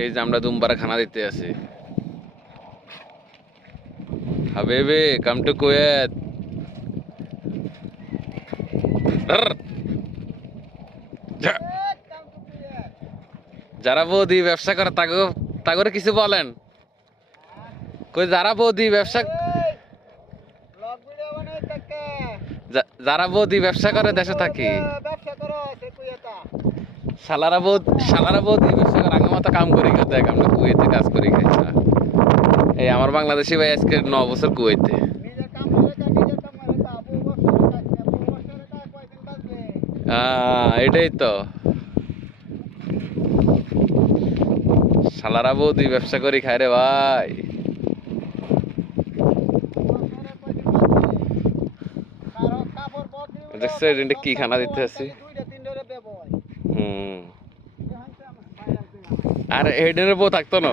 এই যে আমরা দুমবারে খানা দিতে আছি। হাবিবি কাম টু কুয়েত। যারা বৌদি ব্যবসা করে তাগরে কিছু বলেন। কই যারা বৌদি ব্যবসা যারা বৌদি ব্যবসা করে দেশে থাকি শালারা বৌদি ব্যবসা করে আগে মতো কাম করি দেখ আমরা কুয়েতে কাজ করি খাই। এই আমার বাংলাদেশি ভাই আজকে 9 বছর কুয়েতে। এটাই তো শালারা বৌদি ব্যবসা করি খাই রে ভাই। দেখছো এটা কি খানা দিতে আছি। আর হেডের বউ থাকতো না।